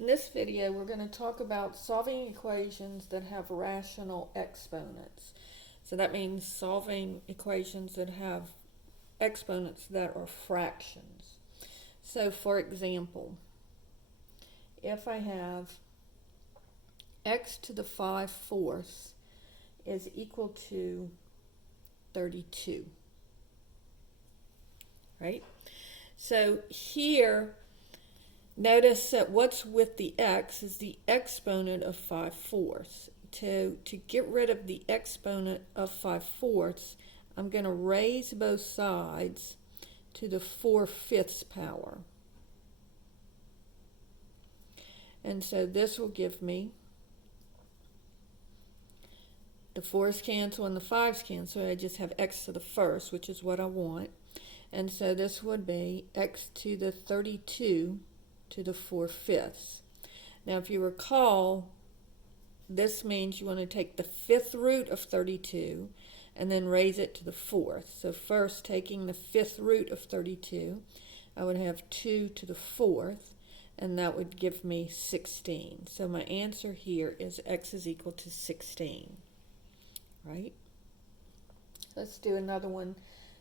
In this video, we're going to talk about solving equations that have rational exponents. So that means solving equations that have exponents that are fractions. So for example, if I have x to the 5/4 is equal to 32, right? So here, notice that what's with the x is the exponent of 5/4. To get rid of the exponent of 5/4, I'm going to raise both sides to the 4/5 power. And so this will give me, the 4's cancel and the 5's cancel. I just have x to the first, which is what I want. And so this would be x to the 32 to the 4/5. Now if you recall, this means you want to take the 5th root of 32 and then raise it to the 4th. So first, taking the 5th root of 32, I would have 2 to the 4th, and that would give me 16. So my answer here is x is equal to 16, right? Let's do another one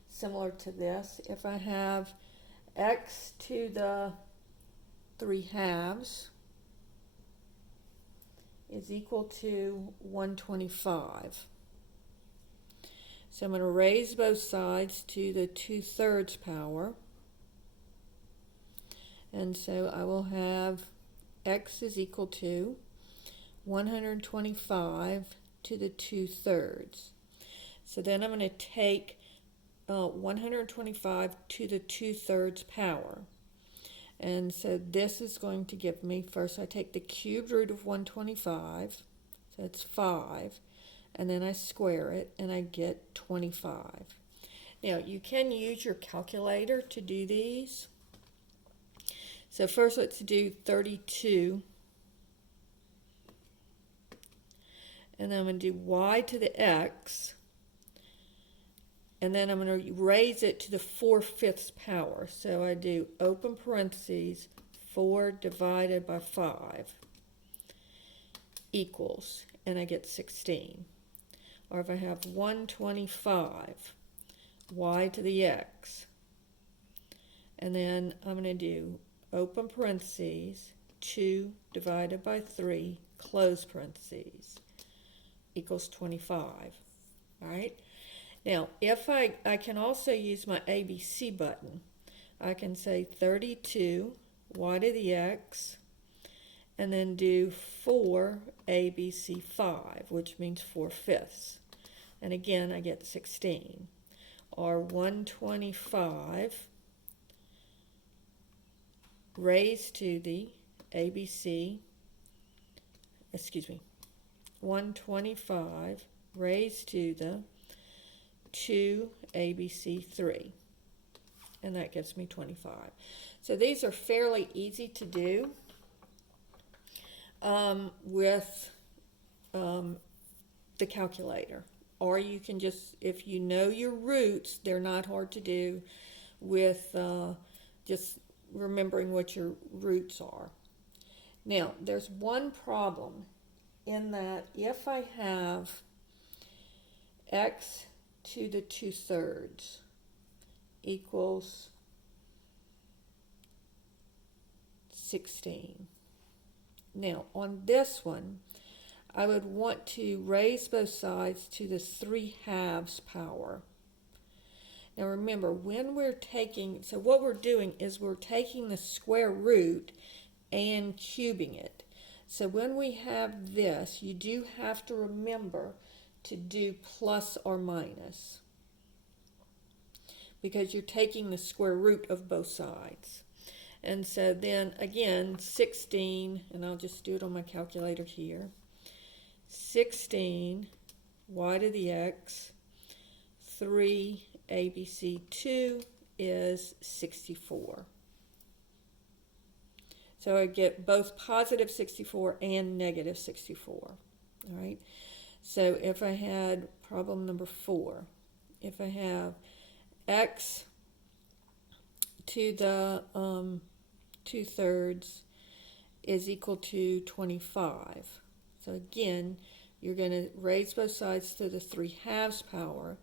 similar to this. If I have x to the 3/2 is equal to 125. So I'm going to raise both sides to the 2/3 power. And so I will have x is equal to 125 to the 2/3. So then I'm going to take 125 to the 2/3 power. And so this is going to give me, first I take the cubed root of 125, so it's 5, and then I square it, and I get 25. Now, you can use your calculator to do these. So first let's do 32, and then I'm going to do y to the x, and then I'm going to raise it to the 4/5 power. So I do open parentheses, 4 divided by 5 equals, and I get 16. Or if I have 125, y to the x, and then I'm going to do open parentheses, 2 divided by 3, close parentheses, equals 25. All right? Now, if I can also use my ABC button. I can say 32, y to the x, and then do 4 ABC 5, which means 4/5. And again, I get 16. Or 125 raised to the ABC, 125 raised to the 2 ABC 3, and that gives me 25. So these are fairly easy to do with the calculator. Or you can just, if you know your roots, they're not hard to do with just remembering what your roots are. Now, there's one problem in that if I have x to the 2/3 equals 16. Now, on this one, I would want to raise both sides to the 3/2 power. Now remember, when we're taking, so what we're doing is we're taking the square root and cubing it. So when we have this, you do have to remember to do plus or minus, because you're taking the square root of both sides. And so then again, 16, and I'll just do it on my calculator here, 16 y to the x, 3 ABC 2 is 64. So I get both positive 64 and negative 64. All right. So if I had problem number 4, if I have x to the 2/3 is equal to 25. So again, you're going to raise both sides to the 3/2 power.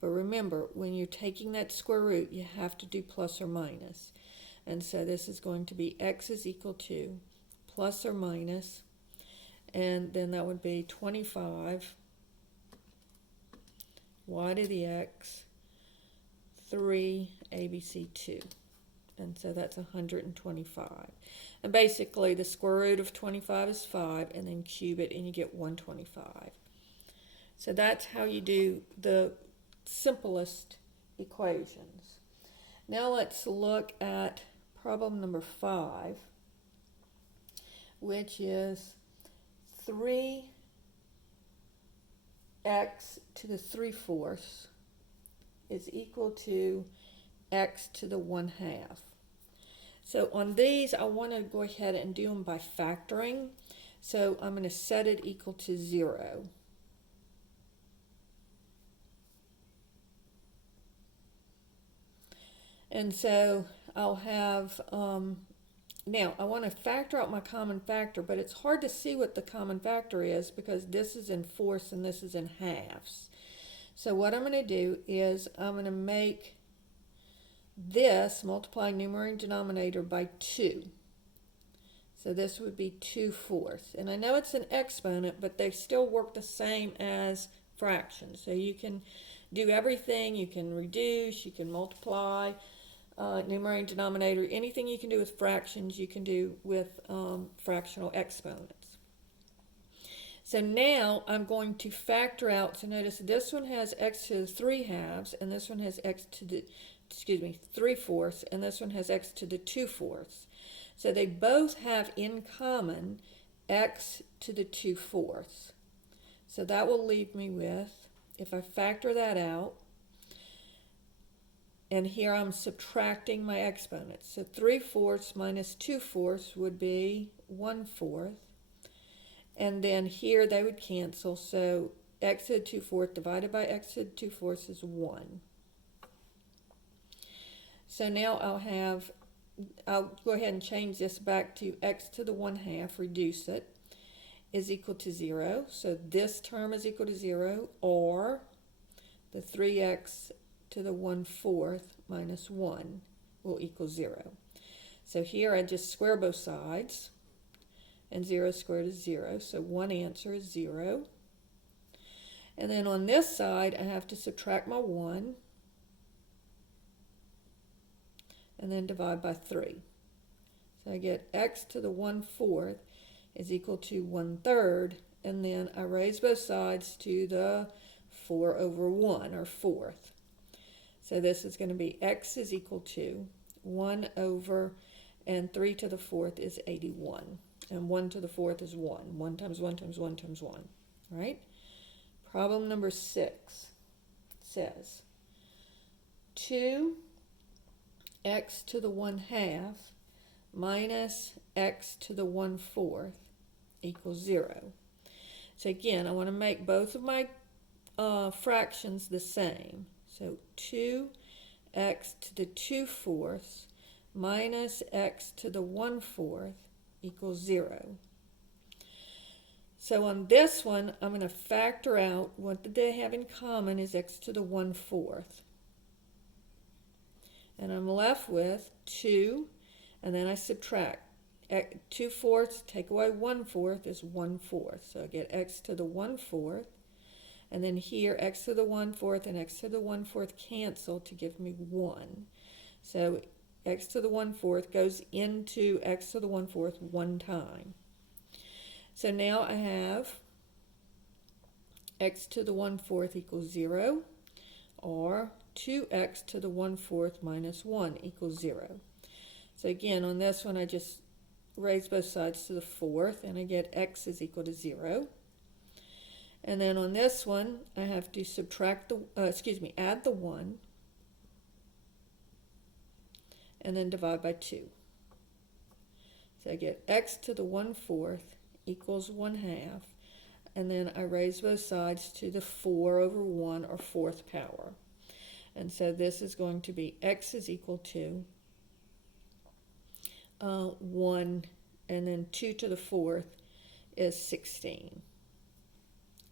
But remember, when you're taking that square root, you have to do plus or minus. And so this is going to be x is equal to plus or minus, and then that would be 25 y to the x 3 ABC2. And so that's 125. And basically the square root of 25 is 5, and then cube it and you get 125. So that's how you do the simplest equations. Now let's look at problem number 5, which is 3x to the 3/4 is equal to x to the 1/2. So on these, I want to go ahead and do them by factoring. So I'm going to set it equal to 0. And so I'll have, now I want to factor out my common factor, but it's hard to see what the common factor is because this is in fourths and this is in halves. So what I'm going to do is I'm going to make this multiply numerator and denominator by 2. So this would be 2/4. And I know it's an exponent, but they still work the same as fractions. So you can do everything. You can reduce, you can multiply, numerator and denominator. Anything you can do with fractions, you can do with fractional exponents. So now I'm going to factor out. So notice this one has x to the 3/2, and this one has x to the 3/4, and this one has x to the 2/4. So they both have in common x to the 2/4. So that will leave me with, if I factor that out, and here I'm subtracting my exponents. So 3/4 minus 2/4 would be 1/4. And then here they would cancel. So x to the 2/4 divided by x to the 2/4 is 1. So now I'll go ahead and change this back to x to the 1/2, reduce it, is equal to 0. So this term is equal to 0, or the 3x to the 1/4 minus 1 will equal 0. So here I just square both sides, and 0 squared is 0, so one answer is 0. And then on this side, I have to subtract my 1, and then divide by 3. So I get x to the 1/4 is equal to 1/3, and then I raise both sides to the 4/1, or 4th. So this is going to be x is equal to 1 over, and 3 to the 4th is 81. And 1 to the 4th is 1. 1 times 1 times 1 times 1. All right? Problem number 6 says 2x to the 1/2 minus x to the 1/4 equals 0. So again, I want to make both of my fractions the same. So 2x to the 2/4 minus x to the 1/4 equals 0. So on this one, I'm going to factor out what they have in common is x to the 1/4. And I'm left with 2, and then I subtract. 2/4, take away 1/4 is 1/4. So I get x to the 1/4. And then here, x to the 1/4 and x to the 1/4 cancel to give me 1. So x to the 1/4 goes into x to the 1/4 one time. So now I have x to the 1/4 equals 0, or 2x to the 1/4 minus 1 equals 0. So again, on this one, I just raise both sides to the 4th, and I get x is equal to 0. And then on this one, I have to subtract add the 1, and then divide by 2. So I get x to the 1/4 equals 1/2, and then I raise both sides to the 4/1, or 4th power. And so this is going to be x is equal to 1/4. and then 2 to the 4th is 16.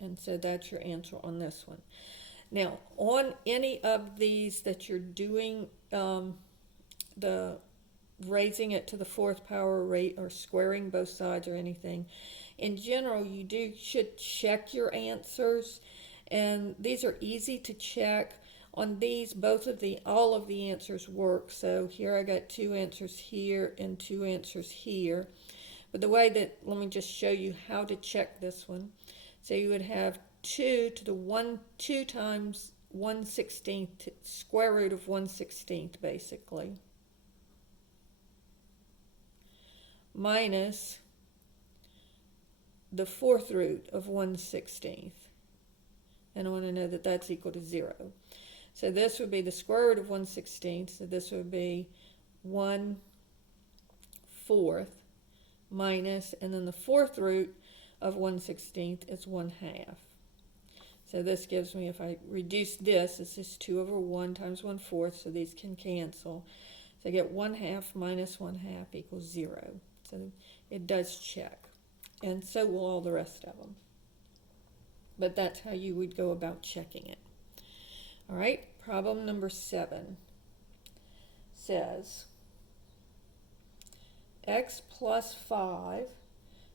And so that's your answer on this one. Now, on any of these that you're doing the raising it to the 4th power rate or squaring both sides or anything, in general, you should check your answers, and these are easy to check. On these, all of the answers work. So here I got 2 answers here and 2 answers here. But the way that, let me just show you how to check this one. So you would have 2 to the 2 times 1/16, square root of 1/16 basically, minus the 4th root of 1/16. And I want to know that that's equal to 0. So this would be the square root of 1/16. So this would be 1/4 minus, and then the 4th root of 1/16 is 1/2. So this gives me, if I reduce this is 2 over 1 times 1/4, so these can cancel. So I get 1/2 minus 1/2 equals 0. So it does check. And so will all the rest of them. But that's how you would go about checking it. All right, problem number 7 says x plus 5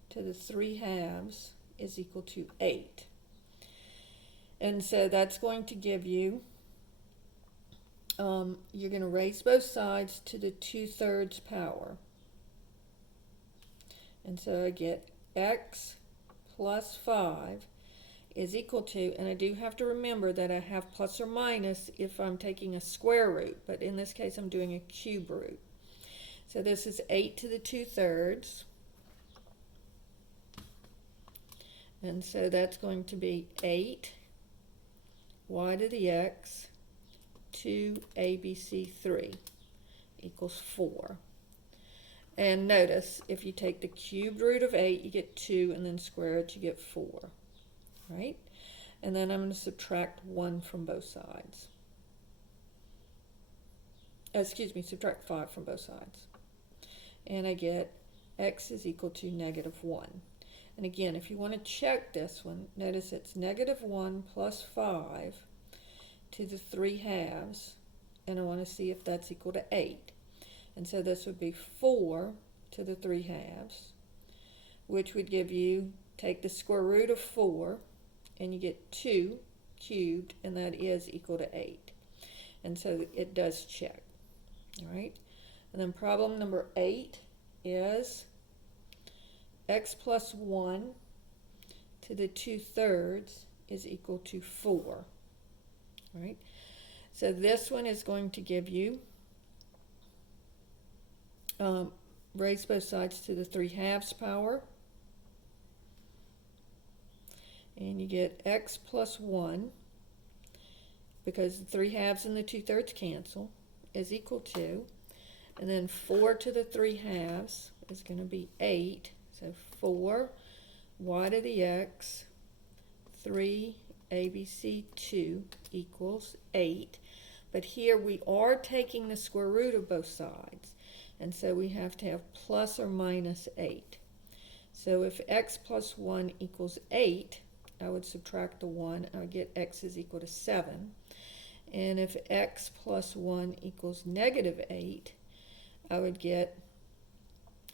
to the 3/2 is equal to 8. And so that's going to give you, you're going to raise both sides to the 2/3 power. And so I get x plus 5 is equal to, and I do have to remember that I have plus or minus if I'm taking a square root, but in this case I'm doing a cube root. So this is 8 to the 2/3. And so that's going to be 8 y to the x 2abc3 equals 4. And notice, if you take the cubed root of 8, you get 2, and then square it, you get 4. Right? And then I'm going to subtract 1 from both sides. Subtract 5 from both sides. And I get x is equal to -1. And again, if you want to check this one, notice it's -1 plus 5 to the 3/2, and I want to see if that's equal to 8. And so this would be 4 to the 3/2, which would give you, take the square root of 4, and you get 2 cubed, and that is equal to 8. And so it does check. All right. And then problem number 8 is x plus 1 to the 2/3 is equal to 4. All right. So this one is going to give you, raise both sides to the 3/2 power, and you get x plus 1, because the 3/2 and the 2/3 cancel, is equal to, and then 4 to the 3/2 is going to be 8, so 4 y to the x 3abc2 equals 8. But here we are taking the square root of both sides, and so we have to have plus or minus 8. So if x plus 1 equals 8, I would subtract the 1, I would get x is equal to 7. And if x plus 1 equals -8, I would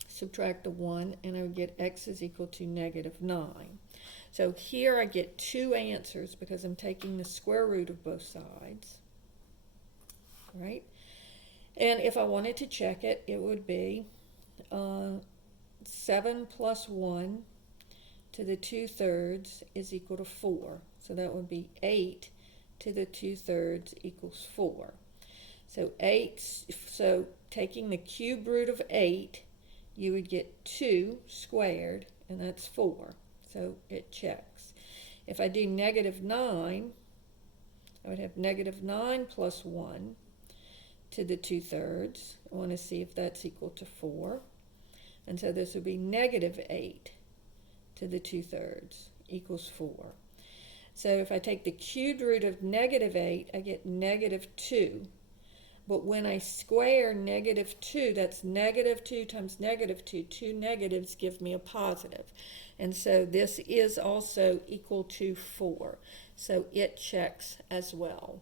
subtract the 1, and I would get x is equal to -9. So here I get 2 answers because I'm taking the square root of both sides. Right? And if I wanted to check it, it would be 7 plus 1 to the 2/3 is equal to 4. So that would be 8 to the 2/3 equals 4. So taking the cube root of 8, you would get 2 squared, and that's 4. So it checks. If I do -9, I would have -9 plus 1 to the 2/3. I want to see if that's equal to 4. And so this would be -8 to the 2/3 equals 4. So if I take the cubed root of -8, I get -2. But when I square negative 2, that's negative 2 times negative 2. Two negatives give me a positive. And so this is also equal to 4. So it checks as well.